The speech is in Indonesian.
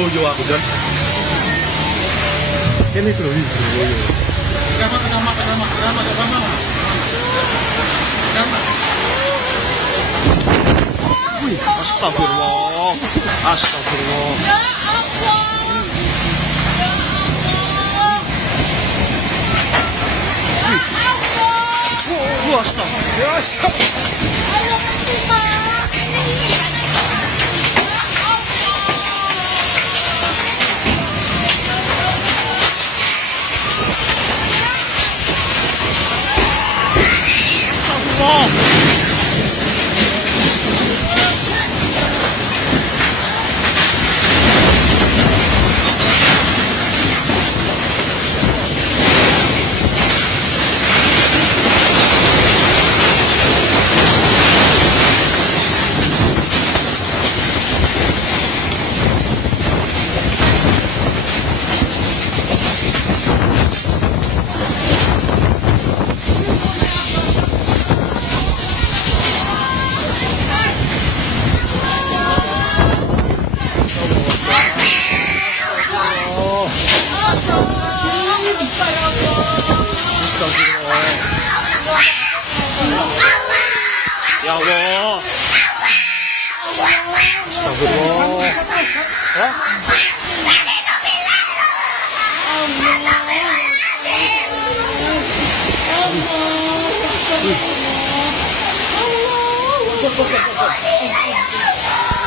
Loyo aku dan ini tuh Loyo. Wih, astagfirullah. Astagfirullah. Ya Allah. Ya Allah. Ya Allah. Wah, astagfirullah. Astagfirullah. Ayo keluar. Ya Allah. Astagfirullah. Hah? Allah.